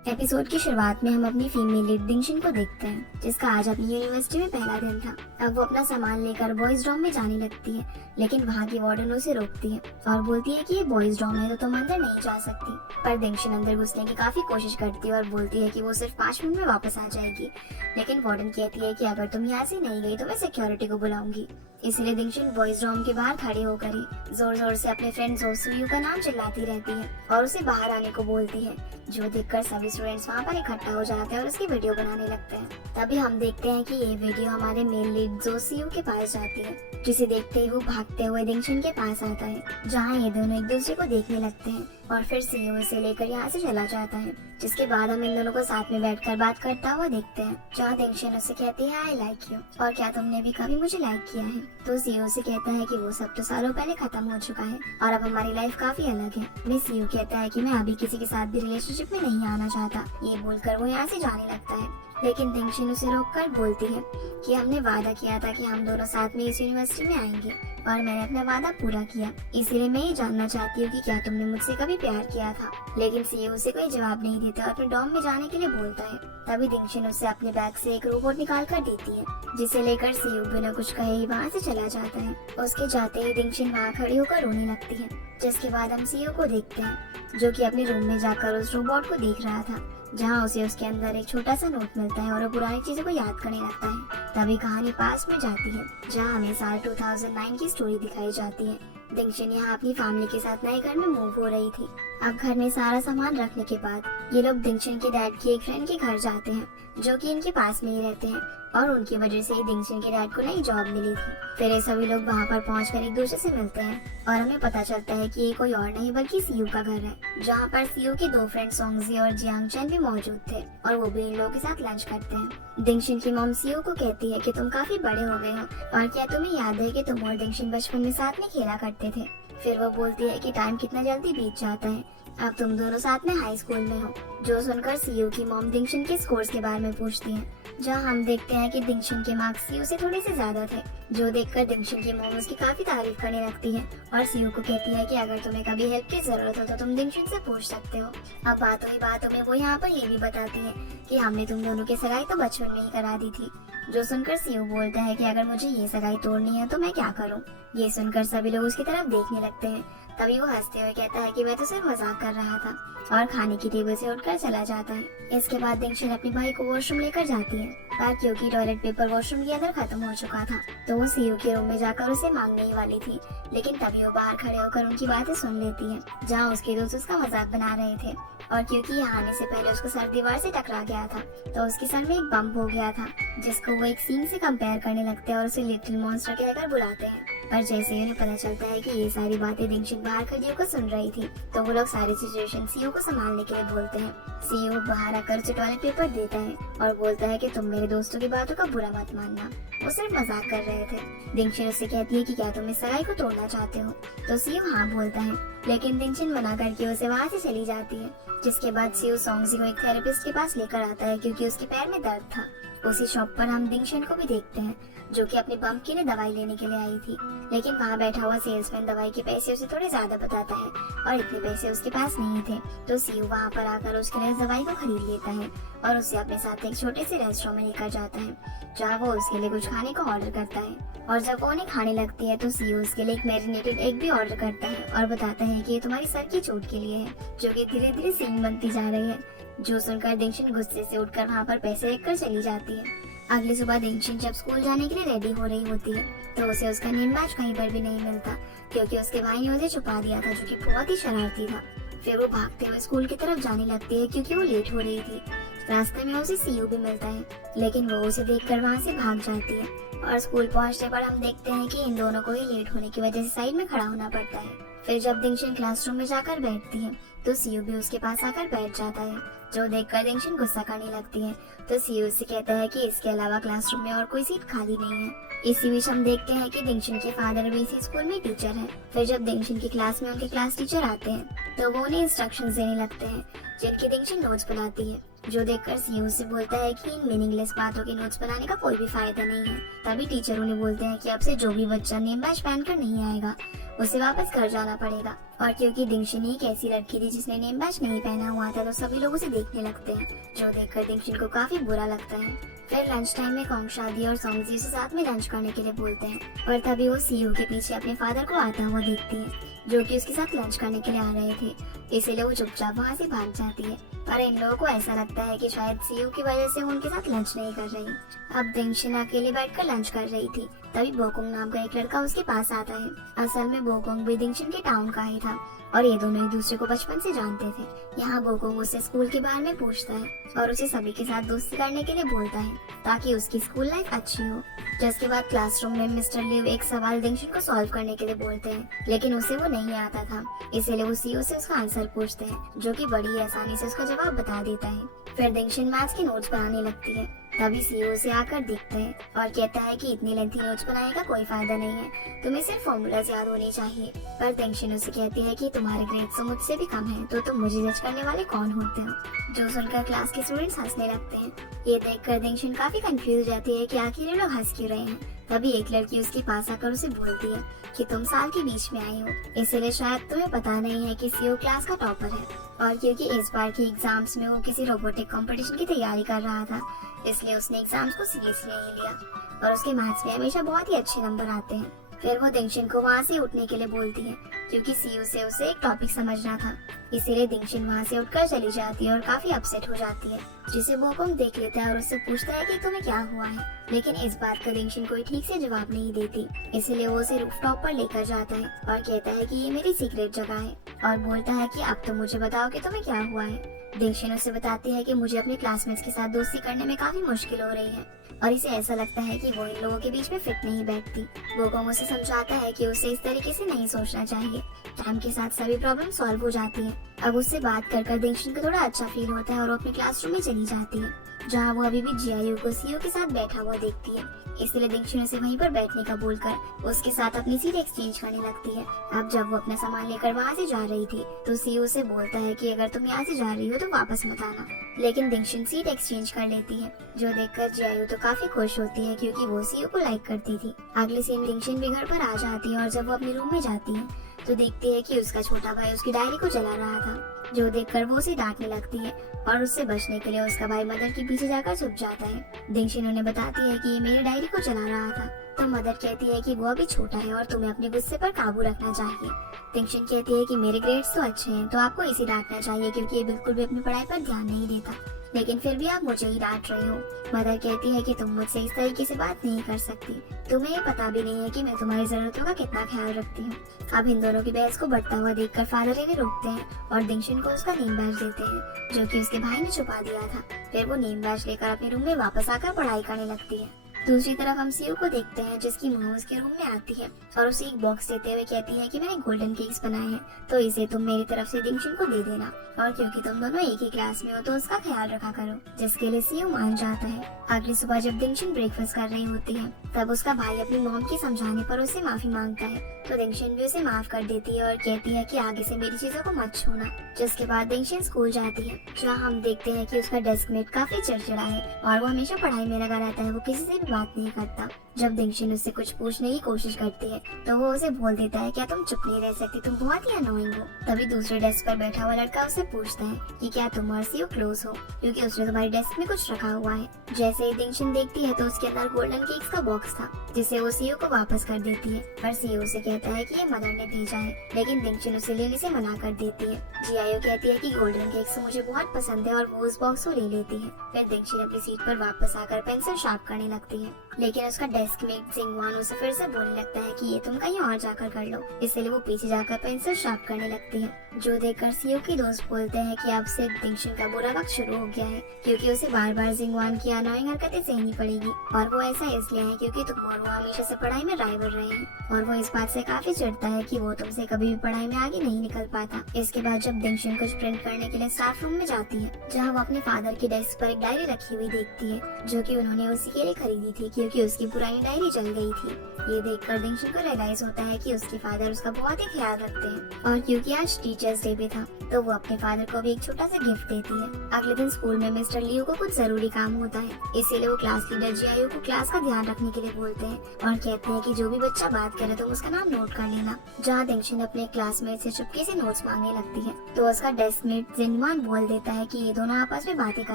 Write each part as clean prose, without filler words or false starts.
Episode की शुरुआत में हम अपनी फीमेल लीड दिंगशिन को देखते हैं, जिसका आज अपनी यूनिवर्सिटी में पहला दिन था। अब वो अपना सामान लेकर बॉयज डॉम में जाने लगती है, लेकिन वहाँ की वार्डन उसे रोकती है और बोलती है कि ये बॉयज डॉम है तो तुम अंदर नहीं जा सकती। पर दिंगशिन अंदर घुसने की काफी कोशिश करती है और बोलती है कि वो सिर्फ 5 मिनट में वापस आ जाएगी, लेकिन वार्डन कहती है कि अगर तुम यहाँ से नहीं गई तो मैं सिक्योरिटी को बुलाऊंगी। इसलिए दिंगशिन बॉयज डॉम के बाहर खड़े होकर ही जोर जोर से अपने फ्रेंड जोसुयू का नाम चिल्लाती रहती है और उसे बाहर आने को बोलती है, जो देखकर सभी स्टूडेंट्स वहाँ पर इकट्ठा हो जाते हैं और उसकी वीडियो बनाने लगते हैं। तभी हम देखते हैं कि ये वीडियो हमारे मेल लीड जोसुयू के पास जाती है, जिसे देखते ही वो भागते हुए दिंगशिन के पास आता है, जहाँ ये दोनों एक दूसरे को देखने लगते हैं और फिर सीयू इसे लेकर यहाँ से चला जाता है। जिसके बाद हम इन दोनों को साथ में बैठकर बात करता हुआ देखते हैं, जहाँ दिंगशिन उससे कहती है आई लाइक यू, और क्या तुमने भी कभी मुझे लाइक किया है। तो सीयू से कहता है कि वो सब तो सालों पहले खत्म हो चुका है और अब हमारी लाइफ काफी अलग है। मैं सीयू कहता है कि मैं अभी किसी के साथ भी रिलेशनशिप में नहीं आना चाहता। ये बोलकर वो यहाँ से जाने लगता है, लेकिन दिंगशिन उसे रोककर बोलती है कि हमने वादा किया था कि हम दोनों साथ में इस यूनिवर्सिटी में आएंगे और मैंने अपना वादा पूरा किया, इसीलिए मैं ये जानना चाहती हूँ कि क्या तुमने मुझसे कभी प्यार किया था। लेकिन सीयू उसे कोई जवाब नहीं देता और अपने डॉम में जाने के लिए बोलता है। तभी दिंगशिन उसे अपने बैग से एक रोबोट निकाल कर देती है, जिसे लेकर सीयू बिना कुछ कहे ही वहाँ से चला जाता है। उसके जाते ही दिंगशिन वहाँ खड़ी होकर रोने लगती है। जिसके बाद हम सीयू को देखते हैं, जो कि अपने रूम में जाकर उस रोबोट को देख रहा था, जहाँ उसे उसके अंदर एक छोटा सा नोट मिलता है और वो पुरानी चीजों को याद करने लगता है। तभी कहानी पास में जाती है, जहाँ हमें साल 2009 की स्टोरी दिखाई जाती है। दिंगशिन यहाँ अपनी फैमिली के साथ नए घर में मूव हो रही थी। अब घर में सारा सामान रखने के बाद ये लोग दिंगशिन के डैड की एक फ्रेंड के घर जाते हैं, जो कि इनके पास में ही रहते हैं और उनकी वजह से ही दिंगशिन के डैड को नई जॉब मिली थी। फिर ये सभी लोग वहाँ पर पहुंचकर एक दूसरे से मिलते हैं और हमें पता चलता है कि ये कोई और नहीं बल्कि सीयू का घर है, जहाँ पर सीयू के 2 फ्रेंड सोंगजी और जियांगचेन भी मौजूद थे और वो भी इन लोगों के साथ लंच करते हैं। दिंगशिन की मॉम सीयू को कहती है कि तुम काफी बड़े हो गए हो और क्या तुम्हें याद है कि तुम और दिंगशिन बचपन में साथ में खेला करते थे। फिर वो बोलती है कि टाइम कितना जल्दी बीत जाता है, अब तुम दोनों साथ में हाई स्कूल में हो। जो सुनकर सीयू की मॉम दिंगशिन के स्कोर्स के बारे में पूछती है, जहाँ हम देखते हैं कि दिंगशिन के मार्क्स सीयू से थोड़े से ज्यादा थे, जो देखकर दिंगशिन की मॉम उसकी काफी तारीफ करने लगती है और सीयू को कहती है कि अगर तुम्हें कभी हेल्प की जरूरत हो तो तुम दिंगशिन से पूछ सकते हो। अब बातों ही बातों में वो यहाँ पर ये भी बताती है कि हमने तुम दोनों की सगाई तो बचपन में ही करा दी थी। जो सुनकर सीयू बोलता है कि अगर मुझे ये सगाई तोड़नी है तो मैं क्या करूँ। ये सुनकर सभी लोग उसकी तरफ देखने लगते हैं। तभी वो हंसते हुए कहता है कि मैं तो सिर्फ मजाक कर रहा था और खाने की टेबल से उठकर चला जाता है। इसके बाद दिंगशिन अपने भाई को वॉशरूम लेकर जाती है, पर क्योंकि टॉयलेट पेपर वॉशरूम के अंदर खत्म हो चुका था तो वो सीयू के रूम में जाकर उसे मांगने ही वाली थी, लेकिन तभी वो बाहर खड़े होकर उनकी बातें सुन लेती है, जहाँ उसके दोस्त उसका मजाक बना रहे थे और क्योंकि यहाँ आने से पहले उसको सर दीवार से टकरा गया था तो उसके सर में एक बम्प हो गया था, जिसको वो एक सीन से कंपेयर करने लगते हैं और उसे लिटिल मॉन्स्टर कहकर बुलाते हैं। पर जैसे ही उन्हें पता चलता है कि ये सारी बातें दिंगशिन बाहर खड़ी होकर सुन रही थी तो वो लोग सारी सिचुएशन सीयू को संभालने के लिए बोलते हैं। सीयू बाहर आकर उसे टॉयलेट पेपर देता है और बोलता है कि तुम मेरे दोस्तों की बातों का बुरा मत मानना, वो सिर्फ मजाक कर रहे थे। दिंगशिन उससे कहती है कि क्या तुम इस सगाई को तोड़ना चाहते हो, तो सीयू हाँ बोलता है, लेकिन दिंगशिन मना करके उसे वहाँ से चली जाती है। जिसके बाद सीयू सोंगजी को एक थेरेपिस्ट के पास लेकर आता है क्योंकि उसके पैर में दर्द था। उसी शॉप पर हम दिंगशिन को भी देखते हैं, जो कि अपने बम के लिए दवाई लेने के लिए आई थी, लेकिन वहाँ बैठा हुआ सेल्समैन दवाई के पैसे उसे थोड़े ज्यादा बताता है और इतने पैसे उसके पास नहीं थे। तो सीयू वहाँ पर आकर उसके लिए दवाई को खरीद लेता है और उसे अपने साथ एक छोटे से रेस्टोरेंट में लेकर जाता है, जहाँ वो उसके लिए कुछ खाने को ऑर्डर करता है। और जब वो उन्हें खाने लगती है तो सीयू उसके लिए एक मैरिनेटेड एग भी ऑर्डर करता है और बताता है कि ये तुम्हारी सर की चोट के लिए है, जो कि धीरे धीरे सीन बनती जा रही है। जो सुनकर दिंगशिन गुस्से से उठकर वहाँ पर पैसे रखकर चली जाती है। अगली सुबह दिंगशिन जब स्कूल जाने के लिए रेडी हो रही होती है तो उसे उसका नेम बैज कहीं पर भी नहीं मिलता, क्योंकि उसके भाई ने उसे छुपा दिया था, जो कि बहुत ही शरारती था। फिर वो भागते हुए स्कूल की तरफ जाने लगती है क्योंकि वो लेट हो रही थी। रास्ते में उसे सीयू भी मिलता है, लेकिन वो उसे देखकर वहाँ से भाग जाती है और स्कूल पहुँचने पर हम देखते हैं कि इन दोनों को ही लेट होने की वजह से साइड में खड़ा होना पड़ता है। फिर जब दिंगशिन क्लासरूम में जाकर बैठती है तो सीयू भी उसके पास आकर बैठ जाता है, जो देखकर दिंगशिन गुस्सा करने लगती है। तो सीयू से कहता है कि इसके अलावा क्लासरूम में और कोई सीट खाली नहीं है। इसी बीच हम देखते हैं कि दिंगशिन के फादर भी इसी स्कूल में टीचर हैं। फिर जब दिंगशिन की क्लास में उनके क्लास टीचर आते हैं तो वो उन्हें इंस्ट्रक्शंस देने लगते हैं, जिनकी दिंगशिन नोट्स बनाती है जो देखकर सीयू से बोलता है कि इन मीनिंगलेस बातों के नोट्स बनाने का कोई भी फायदा नहीं है। तभी टीचर उन्हें बोलते हैं कि अब से जो भी बच्चा नेम बैज पहनकर नहीं आएगा उसे वापस घर जाना पड़ेगा। और क्योंकि दिंगशिन एक ऐसी लड़की थी जिसने नेम बैज नहीं पहना हुआ था तो सभी लोग उसे देखने लगते हैं, जो देखकर दिंगशिन को काफी बुरा लगता है। फिर लंच टाइम में कोंगशादी और सोंगजी उसे साथ में लंच करने के लिए बोलते हैं, पर तभी वो सीयू के पीछे अपने फादर को आता हुआ देखती है, जो कि उसके साथ लंच करने के लिए आ रहे थे। इसीलिए वो चुपचाप वहाँ से भाग जाती है। पर इन लोगों को ऐसा लगता है कि शायद सीयू की वजह से वो उनके साथ लंच नहीं कर रही। अब दिंगशिन अकेले बैठकर लंच कर रही थी, तभी बोकोंग नाम का एक लड़का उसके पास आता है। असल में बोकोंग भी दिंगशिन के टाउन का ही था और ये दोनों एक दूसरे को बचपन से जानते थे। यहाँ बोकोंग उससे स्कूल के बारे में पूछता है और उसे सभी के साथ दोस्ती करने के लिए बोलता है ताकि उसकी स्कूल लाइफ अच्छी हो। जिसके बाद क्लासरूम में मिस्टर लिव एक सवाल दिंगशिन को सॉल्व करने के लिए बोलते हैं, लेकिन उसे वो नहीं आता था। इसीलिए वो सीयू से उसका आंसर पूछते हैं, जो कि बड़ी आसानी से उसका जवाब बता देता है। फिर दिंगशिन मैथ्स के नोट्स बनाने लगती है। तभी सीयू उसे आकर दिखता है और कहता है कि इतनी लेंथी नोट्स बनाने का कोई फायदा नहीं है, तुम्हें सिर्फ फॉर्मूलाज याद होने चाहिए। पर दिंगशिन उसे कहती है कि तुम्हारे ग्रेड्स तो मुझसे भी कम हैं, तो तुम मुझे जज करने वाले कौन होते हो। जो सुनकर क्लास के स्टूडेंट्स हंसने लगते हैं। ये देखकर दिंगशिन काफी कंफ्यूज हो जाती है कि आखिर ये लोग हंस क्यों रहे हैं। तभी एक लड़की उसके पास आकर उसे बोलती है कि तुम साल के बीच में आई हो, इसलिए शायद तुम्हें पता नहीं है कि सीयू क्लास का टॉपर है। और क्योंकि इस बार के एग्जाम्स में वो किसी रोबोटिक कंपटीशन की तैयारी कर रहा था, इसलिए उसने एग्जाम्स को सीरियसली नहीं लिया और उसके मैथ्स में हमेशा बहुत ही अच्छे नंबर आते हैं। फिर वो दिंगशिन को वहाँ से उठने के लिए बोलती है, क्योंकि सीयू से उसे एक टॉपिक समझना था। इसीलिए दिंगशिन वहाँ से उठकर चली जाती है और काफी अपसेट हो जाती है, जिसे बोकोंग देख लेता है और उससे पूछता है कि तुम्हें क्या हुआ है। लेकिन इस बात का दिंगशिन कोई ठीक से जवाब नहीं देती, इसीलिए वो उसे रूफटॉप पर लेकर जाता है और कहता है कि ये मेरी सीक्रेट जगह है और बोलता है कि अब तो मुझे बताओ कि तुम्हें क्या हुआ है। दिंगशिन उसे बताती है कि मुझे अपने क्लासमेट्स के साथ दोस्ती करने में काफी मुश्किल हो रही है और इसे ऐसा लगता है कि वो इन लोगों के बीच में फिट नहीं बैठती। बोकोंग उसे समझाता है कि उसे इस तरीके से नहीं सोचना चाहिए, टाइम के साथ सभी प्रॉब्लम सॉल्व हो जाती है। अब उससे बात कर दिंगशिन को थोड़ा अच्छा फील होता है और वो अपने क्लासरूम में चली जाती है, जहाँ वो अभी भी जियायू को सीयू के साथ बैठा हुआ देखती है। इसलिए दिंगशिन उसे वहीं पर बैठने का बोलकर उसके साथ अपनी सीट एक्सचेंज करने लगती है। अब जब वो अपना सामान लेकर वहाँ से जा रही थी तो सीयू उसे बोलता है कि अगर तुम यहाँ से जा रही हो तो वापस मत आना, लेकिन दिंगशिन सीट एक्सचेंज कर लेती है, जो देखकर जियायू तो काफी खुश होती है क्योंकि वो सीयू को लाइक करती थी। अगले सीन दिंगशिन भी घर पर आ जाती है और जब वो अपने रूम में जाती है तो देखती है कि उसका छोटा भाई उसकी डायरी को जला रहा था, जो देखकर वो उसे डांटने लगती है और उससे बचने के लिए उसका भाई मदर के पीछे जाकर छुप जाता है। दिंगशिन उन्हें बताती है कि ये मेरी डायरी को जला रहा था, तो मदर कहती है कि वो अभी छोटा है और तुम्हें अपने गुस्से पर काबू रखना चाहिए। दिंगशिन कहती है कि मेरे ग्रेड्स तो अच्छे हैं, तो आपको इसे डांटना चाहिए क्योंकि ये बिल्कुल भी अपनी पढ़ाई पर ध्यान नहीं देता, लेकिन फिर भी आप मुझे ही डांट रहे हो। मदर कहती है कि तुम मुझसे इस तरीके से बात नहीं कर सकती, तुम्हें ये पता भी नहीं है कि मैं तुम्हारी जरूरतों का कितना ख्याल रखती हूँ। अब इन दोनों की बहस को बढ़ता हुआ देखकर फादर इन्हें रोकते हैं और दिंगशिन को उसका नेम बैज देते हैं, जो कि उसके भाई ने छुपा दिया था। फिर वो नेम बैज लेकर अपने रूम में वापस आकर पढ़ाई करने लगती है। दूसरी तरफ हम सीयू को देखते हैं, जिसकी माँ उसके रूम में आती है और उसे एक बॉक्स देते हुए कहती है कि मैंने गोल्डन केक्स बनाए हैं, तो इसे तुम मेरी तरफ से दिंगशिन को दे देना, और क्योंकि तुम दोनों एक ही क्लास में हो तो उसका ख्याल रखा करो, जिसके लिए सीयू मान जाता है। अगली सुबह जब दिंगशिन ब्रेकफास्ट कर रही होती है तब उसका भाई अपनी मॉम के समझाने पर उससे माफी मांगता है, तो दिंगशिन भी उसे माफ कर देती है और कहती है कि आगे से मेरी चीजों को मत छूना। जिसके बाद दिंगशिन स्कूल जाती है, जहाँ हम देखते हैं कि उसका डेस्कमेट काफी चिड़चिड़ा है और वो हमेशा पढ़ाई में लगा रहता है, वो किसी से भी बात नहीं करता। जब दिंगशिन उससे कुछ पूछने की कोशिश करती है तो वो उसे बोल देता है क्या तुम चुप नहीं रह सकती, तुम बहुत ही अनोइंग हो। तभी दूसरे डेस्क पर बैठा हुआ लड़का उससे पूछता है कि क्या तुम और सीयू क्लोज हो, क्योंकि उसने तुम्हारी डेस्क में कुछ रखा हुआ है। जैसे ही दिंगशिन देखती है तो उसके अंदर गोल्डन केक्स का बॉक्स था, जिसे वो सीयू को वापस कर देती है, पर सीयू उसे कहता है कि ये मदर ने भेजा है, लेकिन दिंगशिन उसे लेने से मना कर देती है। जियायू कहती है कि गोल्डन केक्स मुझे बहुत पसंद है और वो उस बॉक्स को ले लेती है। फिर दिंगशिन अपनी सीट पर वापस आकर पेंसिल शार्प करने लगती है, लेकिन उसका डेस्कमेट जिंगवान उसे फिर से बोलने लगता है कि ये तुम कहीं और जाकर कर लो, इसलिए वो पीछे जाकर पेंसिल शार्प करने लगती है, जो देखकर सीयू की दोस्त बोलते हैं कि अब से दिंगशिन का बुरा वक्त शुरू हो गया है, क्योंकि उसे बार बार जिंगवान की अनोइंग हरकतें सहनी पड़ेगी, और वो ऐसा इसलिए है क्योंकि तुम और वो हमेशा से पढ़ाई में राइवल रहे हैं, और वो इस बात से काफी चिढ़ता है कि वो तुमसे कभी भी पढ़ाई में आगे नहीं निकल पाता। इसके बाद जब दिंगशिन कुछ प्रिंट करने के लिए स्टाफ रूम में जाती है, जहाँ वो अपने फादर की डेस्क पर एक डायरी रखी हुई देखती है, जो कि उन्होंने उसी के लिए खरीदी थी क्योंकि उसकी पुरानी डायरी जल गई थी। ये देखकर दिंगशिन को रियलाइज होता है कि उसके फादर उसका बहुत ही ख्याल रखते हैं, और क्योंकि आज टी टीचर्स डे भी था, तो वो अपने फादर को भी एक छोटा सा गिफ्ट देती है। अगले दिन स्कूल में मिस्टर लियो को कुछ जरूरी काम होता है, इसीलिए वो क्लास लीडर जियायो को क्लास का ध्यान रखने के लिए बोलते हैं और कहते हैं कि जो भी बच्चा बात करे तो उसका नाम नोट कर लेना। जहाँ दिंगशिन अपने क्लासमेट से चुपके से नोट्स मांगने लगती है, तो उसका डेस्कमेट जिनमान बोल देता है कि ये दोनों आपस में बातें कर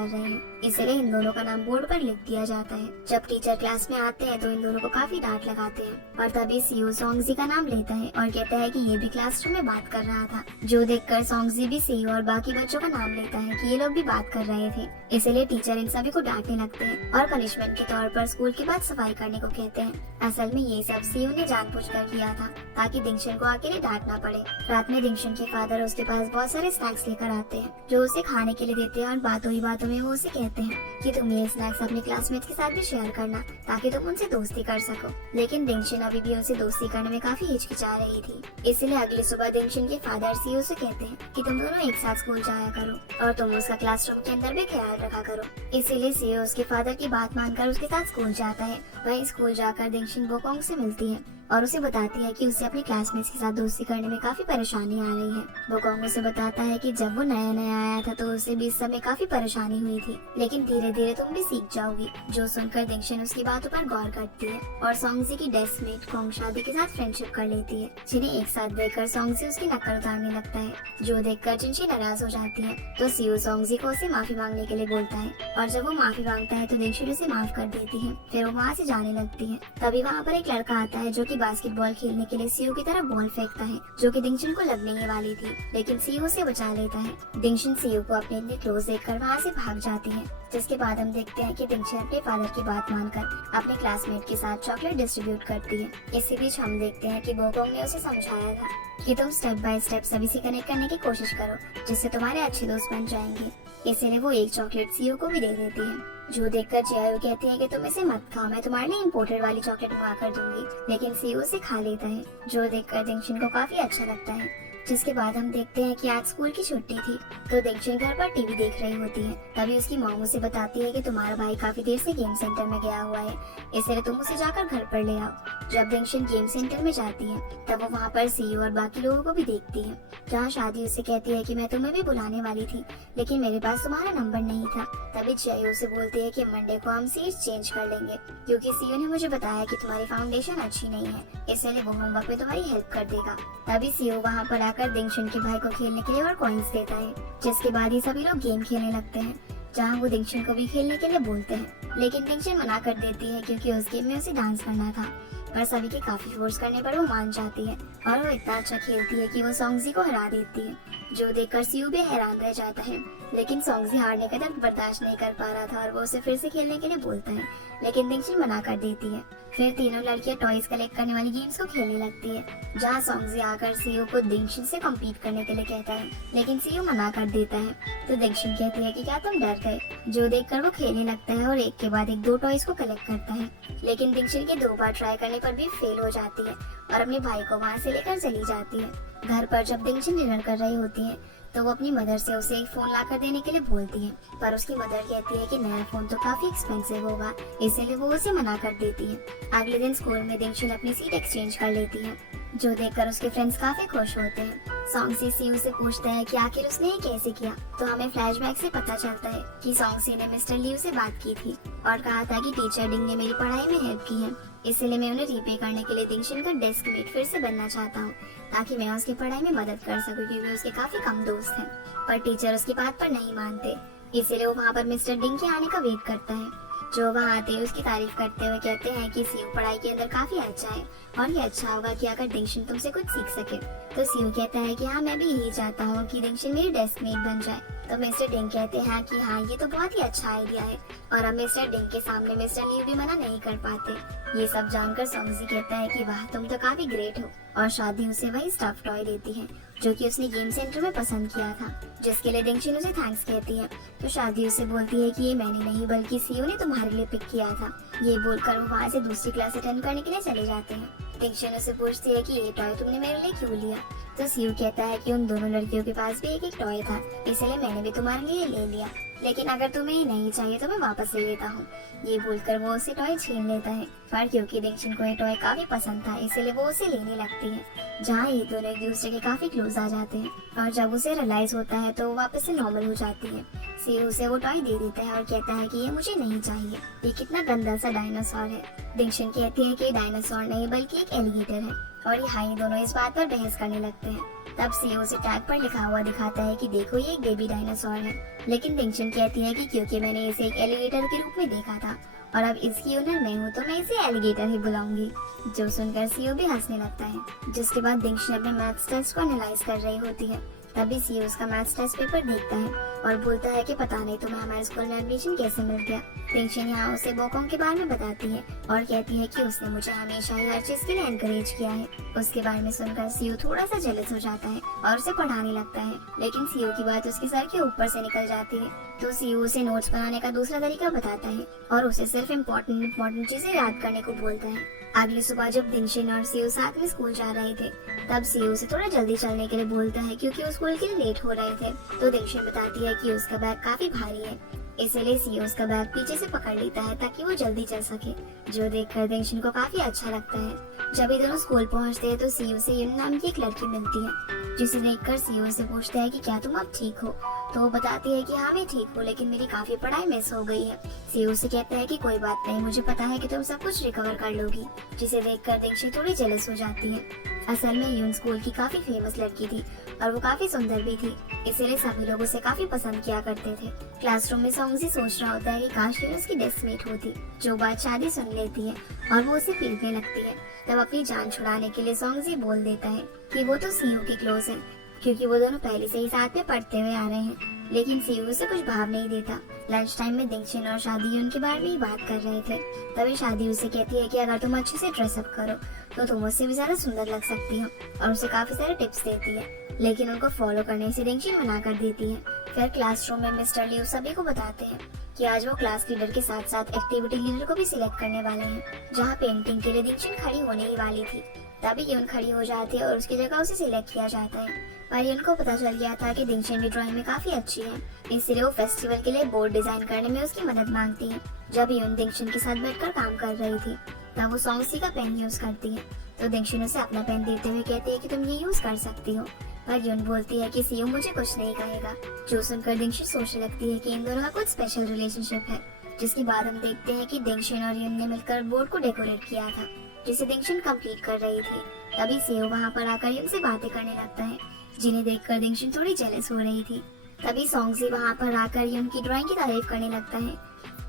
रहे हैं, इसलिए इन दोनों का नाम बोर्ड पर लिख दिया जाता है। जब टीचर क्लास में आते हैं तो इन दोनों को काफी डांट लगाते हैं और तभी सीओ सोंगजी का नाम लेता है और कहता है कि ये भी क्लासरूम में बात कर रहा था, जो देखकर सोंगजी भी सीओ और बाकी बच्चों का नाम लेता है कि ये लोग भी बात कर रहे थे। इसलिए टीचर इन सभी को डांटने लगते हैं और पनिशमेंट के तौर पर स्कूल के बाद सफाई करने को कहते हैं। असल में ये सब सीओ ने जानबूझकर किया था ताकि दिंगशिन को अकेले डांटना पड़े। रात में दिंगशिन के फादर उसके पास बहुत सारे स्नैक्स लेकर आते हैं जो उसे खाने के लिए देते हैं और बातों ही बातों में वो उसे कहते हैं कि तुम ये स्नैक्स अपने क्लासमेट्स के साथ भी शेयर करना ताकि तुम उनसे दोस्ती कर सको। लेकिन दिंगशिन अभी भी उनसे दोस्ती करने में काफी हिचकिचा रही थी। इसलिए अगली सुबह दिंगशिन के फादर सीओ से कहते हैं कि तुम दोनों एक साथ स्कूल जाया करो और तुम उसका क्लासरूम के अंदर भी ख्याल रखा करो। इसीलिए सीओ उसके फादर की बात मानकर उसके साथ स्कूल जाता है। वहीं स्कूल जाकर दिंगशिन बोकोंग से मिलती है और उसे बताती है कि उसे अपने क्लासमेट्स के साथ दोस्ती करने में काफी परेशानी आ रही है। बोकोंग उसे बताता है कि जब वो नया नया आया था तो उसे भी इस समय काफी परेशानी हुई थी, लेकिन धीरे धीरे तुम भी सीख जाओगी। जो सुनकर दिंगशिन उसकी बातों पर गौर करती है और सोंगजी की डेस्कमेट कोंग शादी के साथ फ्रेंडशिप कर लेती है, जिन्हें एक साथ देखकर सोंगजी उसकी नकल उतारने लगता है, जो देखकर जिनशी नाराज हो जाती है। तो सीओ सोंगजी को उसे माफी मांगने के लिए बोलता है और जब वो माफी मांगता है तो दिंगशिन उसे माफ कर देती है। फिर वो वहाँ से जाने लगती है। तभी वहाँ पर एक लड़का आता है जो कि बास्केटबॉल खेलने के लिए सीओ की तरफ बॉल फेंकता है, जो कि दिंगशिन को लगने ही वाली थी, लेकिन सीओ उसे बचा लेता है। दिंगशिन सीओ को अपने इतने क्लोज देखकर वहाँ से भाग जाती है, जिसके बाद हम देखते हैं कि दिंगशिन अपने फादर की बात मानकर अपने क्लासमेट के साथ चॉकलेट डिस्ट्रीब्यूट करती है। इसी बीच हम देखते हैं कि बोकोंग ने उसे समझाया था कि तुम स्टेप बाय स्टेप सभी से कनेक्ट करने की कोशिश करो, जिससे तुम्हारे अच्छे दोस्त बन जाएंगे। इसीलिए वो एक चॉकलेट सीओ को भी दे देती है, जो देखकर जियायो कहती है कि तुम इसे मत खाओ, मैं तुम्हारे लिए इम्पोर्टेड वाली चॉकलेट मंगा कर दूंगी, लेकिन सीओ उसे खा लेता है, जो देखकर दिंगशिन को काफी अच्छा लगता है। जिसके बाद हम देखते हैं कि आज स्कूल की छुट्टी थी, तो दिंगशिन घर पर टीवी देख रही होती है। तभी उसकी मॉम उसे बताती है कि तुम्हारा भाई काफी देर से गेम सेंटर में गया हुआ है, इसलिए तुम उसे जाकर घर पर ले आओ। जब दिंगशिन गेम सेंटर में जाती है तब वो वहाँ पर सीईओ और बाकी लोगों को भी देखती है, जहाँ शादी उसे कहती है कि मैं तुम्हें भी बुलाने वाली थी, लेकिन मेरे पास तुम्हारा नंबर नहीं था। तभी जियायो से बोलती है कि मंडे को हम सीट्स चेंज कर लेंगे, क्योंकि सीईओ ने मुझे बताया कि तुम्हारी फाउंडेशन अच्छी नहीं है, इसलिए वो होमवर्क में तुम्हारी हेल्प कर देगा। तभी सीईओ वहाँ पर आकर दिंगशिन के भाई को खेलने के लिए और कॉइन्स देता है, जिसके बाद ही सभी लोग गेम खेलने लगते हैं, जहाँ वो दिंगशिन को भी खेलने के लिए बोलते हैं, लेकिन दिंगशिन मना कर देती है क्योंकि उस गेम में उसे डांस करना था। पर सभी के काफी फोर्स करने पर वो मान जाती है और वो इतना अच्छा खेलती है कि वो सोंगजी को हरा देती है, जो देखकर सीयू भी हैरान रह जाता है। लेकिन सोंगजी हारने का दर्द बर्दाश्त नहीं कर पा रहा था और वो उसे फिर से खेलने के लिए बोलता है, लेकिन दिंगशिन मना कर देती है। फिर तीनों लड़कियां टॉयज कलेक्ट करने वाली गेम्स को खेलने लगती है, जहाँ सोंगजी आकर सीयू को दिंगशिन से कम्पीट करने के लिए कहता है, लेकिन सीयू मना कर देता है। तो दिंगशिन कहती है कि क्या तुम डर गए, जो देखकर वो खेलने लगता है और एक के बाद एक 2 टॉयज को कलेक्ट करता है, लेकिन दिंगशिन के 2 बार ट्राई करने पर भी फेल हो जाती है और अपने भाई को वहाँ से लेकर चली जाती है। घर पर जब दिंगशिन डिनर कर रही होती है तो वो अपनी मदर से उसे एक फोन लाकर देने के लिए बोलती है, पर उसकी मदर कहती है कि नया फोन तो काफी एक्सपेंसिव होगा, इसलिए वो उसे मना कर देती है। अगले दिन स्कूल में दिंगशिन अपनी सीट एक्सचेंज कर लेती है, जो देखकर उसके फ्रेंड्स काफी खुश होते हैं। सोंगजी सीयू से पूछता है कि आखिर उसने ये कैसे किया, तो हमें फ्लैशबैक से पता चलता है कि सोंगजी ने मिस्टर लियू से बात की थी और कहा था कि टीचर डिंग ने मेरी पढ़ाई में हेल्प की है, इसलिए मैं उन्हें रीपे करने के लिए दिंगशिन का डेस्कमेट फिर से बनना चाहता हूँ, ताकि मैं उसकी पढ़ाई में मदद कर सकूं, क्योंकि उसके काफी कम दोस्त हैं। पर टीचर उसकी बात पर नहीं मानते, इसीलिए वो वहाँ पर मिस्टर डिंग के आने का वेट करता है, जो वहाँ आते ही उसकी तारीफ करते हुए कहते हैं कि सीयू पढ़ाई के अंदर काफी अच्छा है और ये अच्छा होगा कि अगर दिंगशिन तुमसे कुछ सीख सके। तो सीयू कहता है कि हाँ, मैं भी यही चाहता हूँ कि दिंगशिन मेरी डेस्कमेट बन जाए। तो मिस्टर डिंग कहते हैं कि हाँ, ये तो बहुत ही अच्छा आइडिया है, और अब मिस्टर डिंग के सामने मिस्टर लियू भी मना नहीं कर पाते। ये सब जानकर सोंगजी कहता है कि वाह, तुम तो काफी ग्रेट हो, और शादी उसे वही स्टफ टॉय देती है जो कि उसने गेम सेंटर में पसंद किया था, जिसके लिए दिंगशिन उसे थैंक्स कहती है। तो शादी उसे बोलती है कि ये मैंने नहीं बल्कि सीयू ने तुम्हारे लिए पिक किया था। ये बोलकर वो वहाँ से दूसरी क्लास अटेंड करने के लिए चले जाते हैं। दिंगशिन उसे पूछती है कि ये टॉय तुमने मेरे लिए क्यों लिया, तो सीयू कहता है कि उन दोनों लड़कियों के पास भी एक एक टॉय था, इसलिए मैंने भी तुम्हारे लिए ले लिया। लेकिन अगर तुम्हें ये नहीं चाहिए तो मैं वापस ले लेता हूँ। ये बोलकर वो उसे टॉय छीन लेता है, पर क्योंकि दिंगशिन को ये टॉय काफी पसंद था इसलिए वो उसे लेने लगती है, जहाँ ये दोनों एक दूसरे के काफी क्लोज आ जाते हैं। और जब उसे रियलाइज होता है तो वो वापस से नॉर्मल हो जाती है। सीयू उसे वो टॉय दे देता है और कहता है कि ये मुझे नहीं चाहिए, ये कितना गंदा सा डायनासोर है। दिंगशिन कहती है कि डायनासोर नहीं बल्कि एक एलिगेटर है, और यहाँ ये दोनों इस बात पर बहस करने लगते हैं। तब सीयू उसे टैग पर लिखा हुआ दिखाता है कि देखो ये एक बेबी डायनासोर है, लेकिन दिंगशिन कहती है कि क्योंकि मैंने इसे एक एलिगेटर के रूप में देखा था और अब इसकी ओनर मैं हूँ तो मैं इसे एलिगेटर ही बुलाऊंगी। जो सुनकर सीयू भी हंसने लगता है। जिसके बाद दिंगशिन अपने मैथ्स टेस्ट को एनालाइज कर रही होती है। तभी सीयू उसका मैथ्स टेस्ट पेपर देखता है और बोलता है कि पता नहीं तुम्हें हमारे स्कूल में एडमिशन कैसे मिल गया। दिंगशिन यहाँ उसे बोकोंग के बारे में बताती है और कहती है कि उसने मुझे हमेशा ही हर चीज के लिए एनकरेज किया है। उसके बारे में सुनकर सीयू थोड़ा सा जेलस हो जाता है और उसे पढ़ाने लगता है, लेकिन सीयू की बात उसके सर के ऊपर से निकल जाती है। तो सीयू उसे नोट्स बनाने का दूसरा तरीका बताता है और उसे सिर्फ इम्पोर्टेंट चीजें याद करने को बोलता है। अगली सुबह जब दिंगशिन और सीयू साथ में स्कूल जा रहे थे, तब सीयू उसे थोड़ा जल्दी चलने के लिए बोलता है क्योंकि वो स्कूल के लिए लेट हो रहे थे। तो दिंगशिन बताती है कि उसका बैग काफी भारी है, इसलिए सीयू उसका बैग पीछे से पकड़ लेता है ताकि वो जल्दी चल सके, जो देखकर दिंगशिन को काफी अच्छा लगता है। जब ये दोनों स्कूल पहुंचते हैं तो सीयू से यून नाम की एक लड़की मिलती है, जिसे देखकर सीयू से पूछता है कि क्या तुम अब ठीक हो। तो वो बताती है कि हाँ मैं ठीक हूँ, लेकिन मेरी काफी पढ़ाई मिस हो गई है। सीयू से कहता है कि कोई बात नहीं, मुझे पता है कि तुम सब कुछ रिकवर कर लोगी, जिसे देखकर दिंगशिन थोड़ी जेलस हो जाती है। असल में यून स्कूल की काफी फेमस लड़की थी और वो काफी सुंदर भी थी, इसीलिए सभी लोग उसे काफी पसंद किया करते थे। क्लासरूम में सॉन्गजी सोच रहा होता है कि काश यून उसकी डेस्कमेट होती, जो बात शादी सुन लेती है और वो उसे पीटने लगती है। तब अपनी जान छुड़ाने के लिए सॉन्गजी बोल देता है कि वो तो सीयू के क्लोज है, क्योंकि वो दोनों पहले से ही साथ में पढ़ते हुए आ रहे हैं। लेकिन सीयू उसे कुछ भाव नहीं देता। लंच टाइम में दिंगशिन और शादी उनके बारे में ही बात कर रहे थे। तभी शादी उसे कहती है कि अगर तुम अच्छे से ड्रेसअप करो तो तुम उससे भी ज्यादा सुंदर लग सकती हो, और उसे काफी सारे टिप्स देती है, लेकिन उनको फॉलो करने से दिंगशिन मना कर देती है। फिर क्लासरूम में मिस्टर लियू सभी को बताते हैं कि आज वो क्लास लीडर के साथ साथ एक्टिविटी लीडर को भी सिलेक्ट करने वाले हैं, जहाँ पेंटिंग के लिए दिंगशिन खड़ी होने ही वाली थी। तभी यून खड़ी हो जाती है और उसकी जगह उसे सिलेक्ट किया जाता है। पर यून को पता चल गया था कि दिंगशिन भी ड्राइंग में काफी अच्छी है, इसलिए वो फेस्टिवल के लिए बोर्ड डिजाइन करने में उसकी मदद मांगती है। जब यून दिंगशिन के साथ बैठकर काम कर रही थी, तब वो सॉन्गजी का पेन यूज करती है। तो दिंगशिन उसे अपना पेन देते हुए कहती है कि तुम ये यूज कर सकती हो, पर यून बोलती है कि सीयू मुझे कुछ नहीं कहेगा। जो सुनकर दिंगशिन सोचने लगती है कि इन दोनों का कुछ स्पेशल रिलेशनशिप है। जिसके बाद हम देखते हैं कि दिंगशिन और यून ने मिलकर बोर्ड को डेकोरेट किया था, जिसे दिंगशिन कंप्लीट कर रही थी। तभी सीयू वहाँ पर आकर यून से बातें करने लगता है, जिन्हें देखकर दिंगशिन थोड़ी जेलस हो रही थी। तभी सॉन्गजी वहाँ पर आकर यून की ड्राइंग की तारीफ करने लगता है,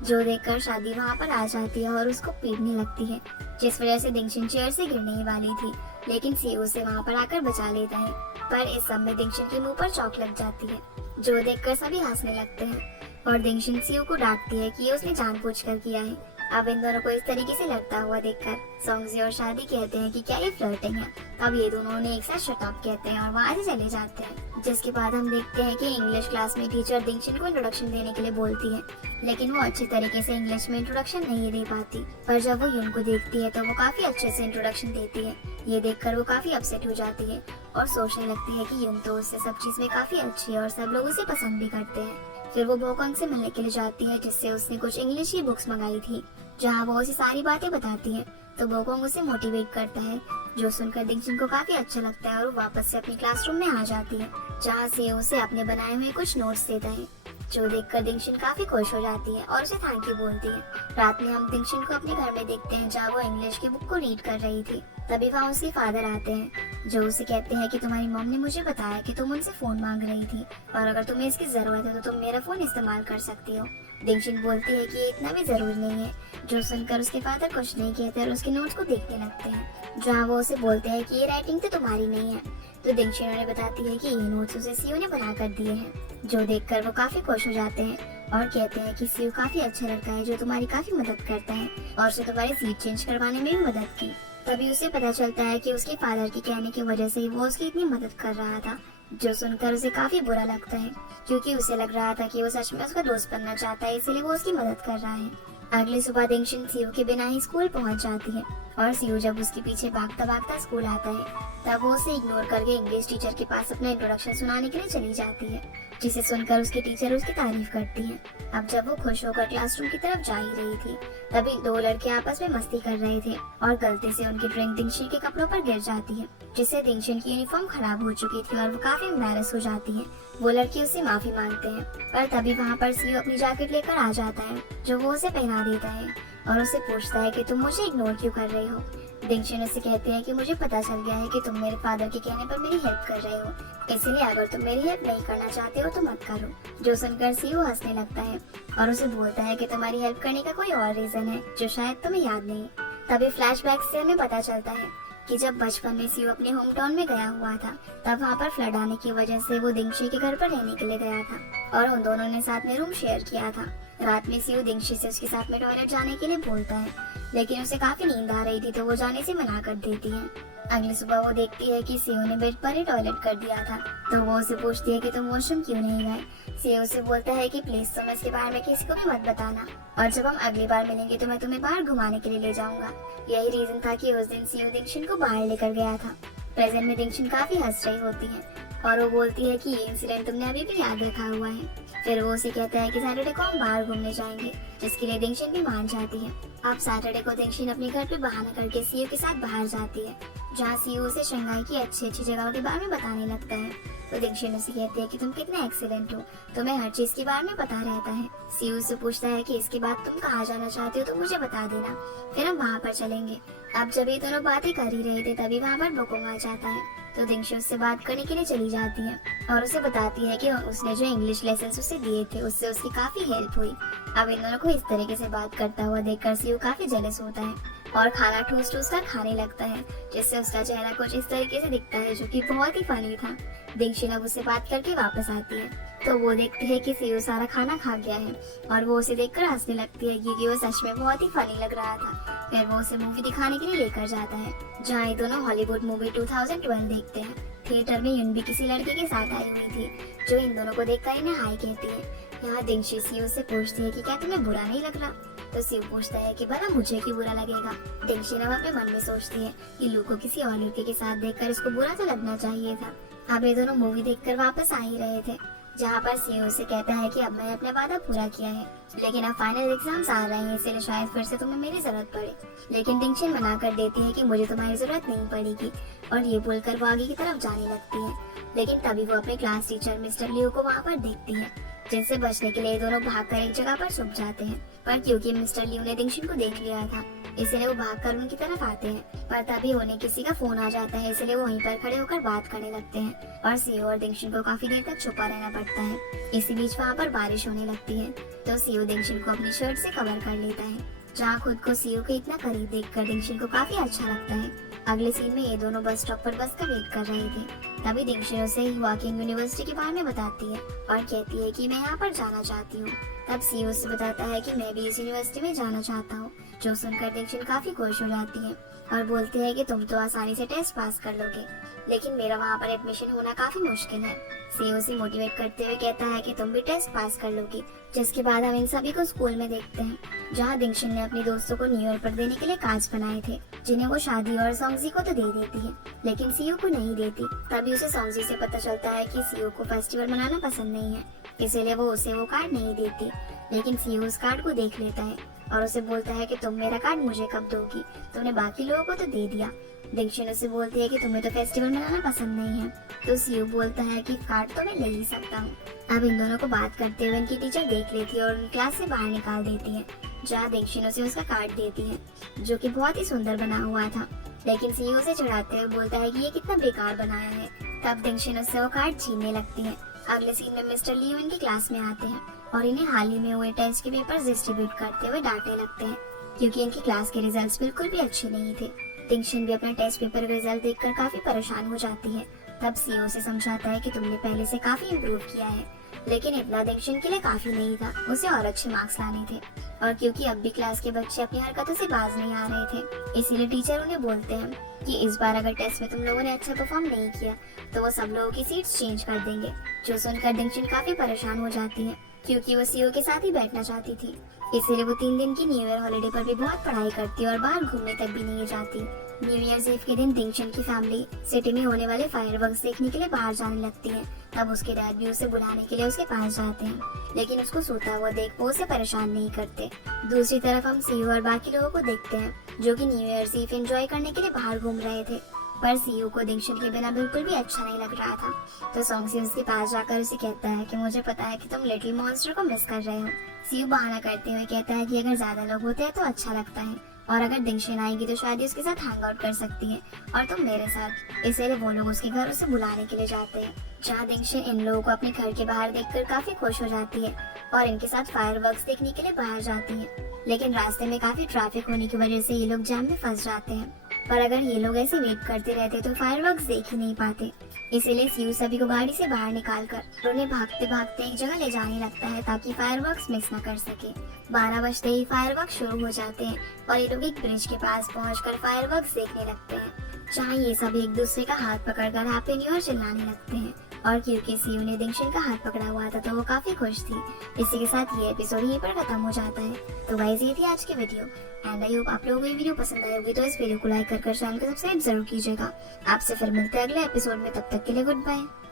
जो देखकर शादी वहाँ पर आ जाती है और उसको पीटने लगती है, जिस वजह से दिंगशिन चेयर से गिरने ही वाली थी, लेकिन सीयू उसे वहाँ पर आकर बचा लेता है। पर इस सब में दिंगशिन के मुंह पर चौक लग जाती है, जो देखकर सभी हंसने लगते हैं, और दिंगशिन सीयू को डांटती है कि ये उसने जानबूझकर किया है। अब इन दोनों को इस तरीके से लड़ता हुआ देखकर सॉन्गजी और शादी कहते हैं कि क्या ये फ्लर्टिंग है। अब ये दोनों उन्हें एक साथ शट अप कहते हैं और वहाँ से चले जाते हैं। जिसके बाद हम देखते हैं कि इंग्लिश क्लास में टीचर दिंगशिन को इंट्रोडक्शन देने के लिए बोलती है, लेकिन वो अच्छे तरीके से इंग्लिश में इंट्रोडक्शन नहीं दे पाती। पर जब वो यून को देखती है तो वो काफी अच्छे से इंट्रोडक्शन देती है। ये देखकर वो काफी अपसेट हो जाती है और सोचने लगती है कि यून तो उससे सब चीज में काफी अच्छी है और सब लोग उसे पसंद भी करते हैं। फिर वो बोकोंग से मिलने के लिए जाती है, जिससे उसने कुछ इंग्लिश की बुक्स मंगाई थी, जहाँ वो उसे सारी बातें बताती है। तो बोकोंग उसे मोटिवेट करता है, जो सुनकर दिंगशिन को काफी अच्छा लगता है और वो वापस से अपनी क्लासरूम में आ जाती है, जहाँ से उसे अपने बनाए हुए कुछ नोट्स देता है, जो देखकर दिंगशिन काफी खुश हो जाती है और उसे थैंक यू बोलती है। रात में हम दिंगशिन को अपने घर में देखते हैं, जहाँ वो इंग्लिश की बुक को रीड कर रही थी। तभी वहाँ उसके फादर आते हैं, जो उसे कहते हैं कि तुम्हारी मॉम ने मुझे बताया कि तुम उनसे फोन मांग रही थी और अगर तुम्हें इसकी जरूरत है तो तुम मेरा फोन इस्तेमाल कर सकती हो। दिंगशिन बोलती है कि इतना भी जरूरी नहीं है, जो सुनकर उसके फादर कुछ नहीं कहते और उसके नोट्स को देखने लगते हैं, जहाँ वो उसे बोलते हैं कि ये राइटिंग तो तुम्हारी नहीं है। तो दिंगशिन उन्हें बताती है कि ये नोट्स उसे सीयू ने बना कर दिए हैं, जो देखकर वो काफी खुश हो जाते हैं और कहते हैं कि सीयू काफी अच्छा लड़का है, जो तुम्हारी काफी मदद करता है और उसने तुम्हारी सीट चेंज करवाने में भी मदद की। तभी उसे पता चलता है कि उसके फादर के कहने की वजह से वो उसकी इतनी मदद कर रहा था, जो सुनकर उसे काफी बुरा लगता है, क्योंकि उसे लग रहा था कि वो सच में उसका दोस्त बनना चाहता है, इसलिए वो उसकी मदद कर रहा है। अगली सुबह दिंगशिन सीयू के बिना ही स्कूल पहुंच जाती है और सीयू जब उसके पीछे भागता भागता स्कूल आता है, तब वो उसे इग्नोर करके इंग्लिश टीचर के पास अपना इंट्रोडक्शन सुनाने के लिए चली जाती है जिसे सुनकर उसकी टीचर उसकी तारीफ करती है। अब जब वो खुश होकर क्लासरूम की तरफ जा ही रही थी, तभी दो लड़के आपस में मस्ती कर रहे थे और गलती से उनकी ड्रिंक दिंगशिन के कपड़ों पर गिर जाती है, जिससे दिंगशिन की यूनिफॉर्म खराब हो चुकी थी और वो काफी एम्बैरेस हो जाती है। वो लड़के उससे माफी मांगते हैं, पर तभी वहाँ पर सीओ अपनी जैकेट लेकर आ जाता है, जो वो उसे पहना देता है और उससे पूछता है कि तुम मुझे इग्नोर क्यों कर रहे हो। दिंगशिन उससे कहते हैं कि मुझे पता चल गया है कि तुम मेरे फादर के कहने पर मेरी हेल्प कर रहे हो, इसलिए अगर तुम मेरी हेल्प नहीं करना चाहते हो तो मत करो। जो सुनकर सीओ हंसने लगता है और उसे बोलता है कि तुम्हारी हेल्प करने का कोई और रीजन है जो शायद तुम्हें याद नहीं। तभी फ्लैशबैक से हमें पता चलता है कि जब बचपन में सीओ अपने होम टाउन में गया हुआ था, तब वहाँ पर फ्लड आने की वजह से वो दिंगशी के घर पर रहने के लिए गया था और उन दोनों ने साथ में रूम शेयर किया था। रात में सीओ दिंगशी से उसके साथ में टॉयलेट जाने के लिए बोलता है, लेकिन उसे काफी नींद आ रही थी तो वो जाने से मना कर देती है। अगली सुबह वो देखती है कि सीओ ने बेड पर ही टॉयलेट कर दिया था, तो वो उसे पूछती है कि तुम वॉशरूम क्यों नहीं गए। सीओ उसे बोलता है कि प्लीज तुम इसके बारे में किसी को भी मत बताना, और जब हम अगली बार मिलेंगे तो मैं तुम्हें बाहर घुमाने के लिए ले जाऊंगा। यही रीजन था कि उस दिन सीओ दिंगशिन को बाहर लेकर गया था। प्रेजेंट में दिंगशिन काफी हंस रही होती है और वो बोलती है कि ये इंसिडेंट तुमने अभी भी याद रखा हुआ है। फिर वो उसे कहता है कि सैटरडे को हम बाहर घूमने जाएंगे, जिसके लिए दिंगशिन भी मान जाती है। अब सैटरडे को दिंगशिन अपने घर पे बहाना करके सीओ के साथ बाहर जाती है, जहाँ सीओ उसे शंघाई की अच्छी अच्छी जगहों के बारे में बताने लगता है। तो दिंगशिन उसे कहती है कि तुम कितने एक्सीलेंट हो, तुम्हें हर चीज के बारे में पता रहता है। सीओ उससे पूछता है कि इसके बाद तुम कहाँ जाना चाहते हो तो मुझे बता देना, फिर हम वहाँ पर चलेंगे। अब जब ये दोनों बातें कर ही रहे थे तभी वहाँ पर बोकोंग आ जाता है, तो दिंगशिन उससे बात करने के लिए चली जाती है और उसे बताती है कि उसने जो इंग्लिश लेसन उसे दिए थे उससे उसकी काफी हेल्प हुई। अब इन दोनों को इस तरीके से बात करता हुआ देखकर सीओ काफी जेलस होता है और खाना ठूस ठूस कर खाने लगता है, जिससे उसका चेहरा कुछ इस तरीके से दिखता है, जो कि बहुत ही फनी था। दिंगशिन अब उससे बात करके वापस आती है, तो वो देखती है कि सीओ सारा खाना खा गया है और वो उसे देखकर हंसने लगती है क्योंकि वो सच में बहुत ही फनी लग रहा था। फिर वो उसे मूवी दिखाने के लिए लेकर जाता है, जहाँ ये दोनों हॉलीवुड मूवी 2012 देखते हैं। थिएटर में युन भी किसी लड़के के साथ आई हुई थी, जो इन दोनों को देखकर इन्हें हाय कहती है। यहाँ दिंगशी सीओ से पूछती है कि क्या तुम्हें बुरा नहीं लग रहा, तो सीओ पूछता है कि भला मुझे क्यों बुरा लगेगा। दिंगशी अब अपने मन में सोचती है कि लू को किसी और लड़के के साथ देखकर इसको बुरा तो लगना चाहिए था। अब ये दोनों मूवी देखकर वापस आ ही रहे थे, जहाँ पर सीओ से कहता है कि अब मैंने अपना वादा पूरा किया है, लेकिन अब फाइनल एग्जाम्स आ रहे हैं, इसलिए शायद फिर से तुम्हें मेरी जरूरत पड़े। लेकिन दिंगशिन मना कर देती है कि मुझे तुम्हारी जरूरत नहीं पड़ेगी, और ये बोलकर वो आगे की तरफ जाने लगती है। लेकिन तभी वो अपने क्लास टीचर मिस्टर लियो को वहाँ पर देखती है, जिनसे बचने के लिए दोनों भागकर एक जगह पर छुप जाते हैं। पर क्योंकि मिस्टर लियो ने दिंगशिन को देख लिया था, इसलिए वो भागकर उनकी तरफ आते हैं। पर तभी उन्हें किसी का फोन आ जाता है, इसलिए वो वहीं पर खड़े होकर बात करने लगते हैं और सीओ और दिंगशिन को काफी देर तक छुपा रहना पड़ता है। इसी बीच वहाँ पर बारिश होने लगती है, तो सीओ दिंगशिन को अपनी शर्ट से कवर कर लेता है, जहाँ खुद को सीओ के इतना करीब देखकर दिंगशिन को काफी अच्छा लगता है। अगले सीन में ये दोनों बस स्टॉप पर बस का वेट कर रहे थे, तभी दिंगशिन उसे हुआकिंग यूनिवर्सिटी के बारे में बताती है और कहती है कि मैं यहाँ पर जाना चाहती हूँ। तब सीओ से बताता है कि मैं भी इस यूनिवर्सिटी में जाना चाहता हूँ, जो सुनकर दिंगशिन काफी खुश हो जाती है और बोलती है कि तुम तो आसानी से टेस्ट पास कर लोगे, लेकिन मेरा वहाँ पर एडमिशन होना काफी मुश्किल है। सीओ से मोटिवेट करते हुए कहता है कि तुम भी टेस्ट पास कर लोगी। जिसके बाद हम इन सभी को स्कूल में देखते हैं, जहाँ दिंगशिन ने अपने दोस्तों को न्यू ईयर पर देने के लिए कार्ड्स बनाए थे, जिन्हें वो शादी और सोंगजी को तो दे देती है, लेकिन सीओ को नहीं देती। तभी उसे सोंगजी से पता चलता है कि सीओ को फेस्टिवल मनाना पसंद नहीं है, इसीलिए वो उसे वो कार्ड नहीं देती। लेकिन सीओ उस कार्ड को देख लेता है और उसे बोलता है कि तुम मेरा कार्ड मुझे कब दोगी, तुमने बाकी लोगों को तो दे दिया। दिंगशिन उसे बोलती है कि तुम्हें तो फेस्टिवल मनाना पसंद नहीं है, तो सीओ बोलता है कि कार्ड तो मैं ले ही सकता हूँ। अब इन दोनों को बात करते हुए इनकी टीचर देख लेती है और उन क्लास से बाहर निकाल देती है, जहाँ दिंगशिन उसे उसका कार्ड देती है, जो कि बहुत ही सुंदर बना हुआ था। लेकिन सीओ उसे चिढ़ाते हुए बोलता है कि ये कितना बेकार बनाया है। तब दिंगशिन उससे वो कार्ड छीनने लगती है। अगले सीन में मिस्टर लियो इनकी क्लास में आते हैं और इन्हें हाल ही में हुए टेस्ट के पेपर्स डिस्ट्रीब्यूट करते हुए डांटने लगते हैं, क्योंकि इनकी क्लास के रिजल्ट्स बिल्कुल भी अच्छे नहीं थे। दिंगशिन भी अपना टेस्ट पेपर रिजल्ट देखकर काफी परेशान हो जाती है। तब सीओ से समझाता है कि तुमने पहले से काफी इम्प्रूव किया है, लेकिन इतना दिंगशिन के लिए काफी नहीं था, उसे और अच्छे मार्क्स लाने थे। और क्योंकि अब भी क्लास के बच्चे अपनी हरकतों से बाज नहीं आ रहे थे, इसीलिए टीचर उन्हें बोलते हैं कि इस बार अगर टेस्ट में तुम लोगों ने अच्छा परफॉर्म नहीं किया तो वो सब लोगों की सीट्स चेंज कर देंगे। जो सुनकर दिंगशिन काफी परेशान हो जाती है। क्योंकि वो सीओ के साथ ही बैठना चाहती थी। इसीलिए वो 3 दिन की न्यू ईयर हॉलिडे पर भी बहुत पढ़ाई करती और बाहर घूमने तक भी नहीं जाती। न्यू ईयर ईव के दिन दिंगशन की फैमिली सिटी में होने वाले फायरवर्क्स देखने के लिए बाहर जाने लगती है। तब उसके डैड भी उसे बुलाने के लिए उसके पास जाते हैं, लेकिन उसको सोता हुआ देख वो उसे परेशान नहीं करते। दूसरी तरफ हम सीयू और बाकी लोगों को देखते हैं जो कि न्यू ईयर ईव एंजॉय करने के लिए बाहर घूम रहे थे, पर सीयू को दिंगशन के बिना बिल्कुल भी अच्छा नहीं लग रहा था। तो सॉन्गसी उसके पास जाकर उसे कहता है कि मुझे पता है कि तुम लिटिल मॉन्स्टर को मिस कर रहे हो। सीयू बहाना करते हुए कहता है कि अगर ज्यादा लोग होते हैं तो अच्छा लगता है, और अगर दिंगशन आएगी तो शायद उसके साथ हैंग आउट कर सकती है और तुम मेरे साथ। इसलिए वो लोग उसके घर उसे बुलाने के लिए जाते हैं, जहाँ दिंगशन इन लोगों को अपने घर के बाहर देखकर काफी खुश हो जाती है और इनके साथ फायरवर्क्स देखने के लिए बाहर जाती है। लेकिन रास्ते में काफी ट्रैफिक होने की वजह से ये लोग जाम में फंस जाते हैं, पर अगर ये लोग ऐसे वेट करते रहते तो फायरवर्क्स देख ही नहीं पाते। इसीलिए सीयू सभी को गाड़ी से बाहर निकालकर उन्हें भागते भागते एक जगह ले जाने लगता है ताकि फायरवर्क्स मिस न कर सके। 12 बजते ही फायरवर्क्स शुरू हो जाते हैं और ये लोग एक ब्रिज के पास पहुंचकर फायरवर्क्स देखने लगते हैं, जहाँ ये सब एक दूसरे का हाथ पकड़कर हैप्पी न्यू ईयर चिल्लाने लगते हैं। और क्योंकि सीयू ने दिंगशन का हाथ पकड़ा हुआ था तो वो काफी खुश थी। इसी के साथ ये एपिसोड यहीं पर खत्म हो जाता है। तो गाइस ये थी आज की वीडियो एंड आई होप आप लोगों को ये वीडियो पसंद आई होगी, तो इस वीडियो को लाइक कर चैनल को सब्सक्राइब जरूर कीजिएगा। आपसे फिर मिलते हैं अगले एपिसोड में, तब तक के लिए गुड बाय।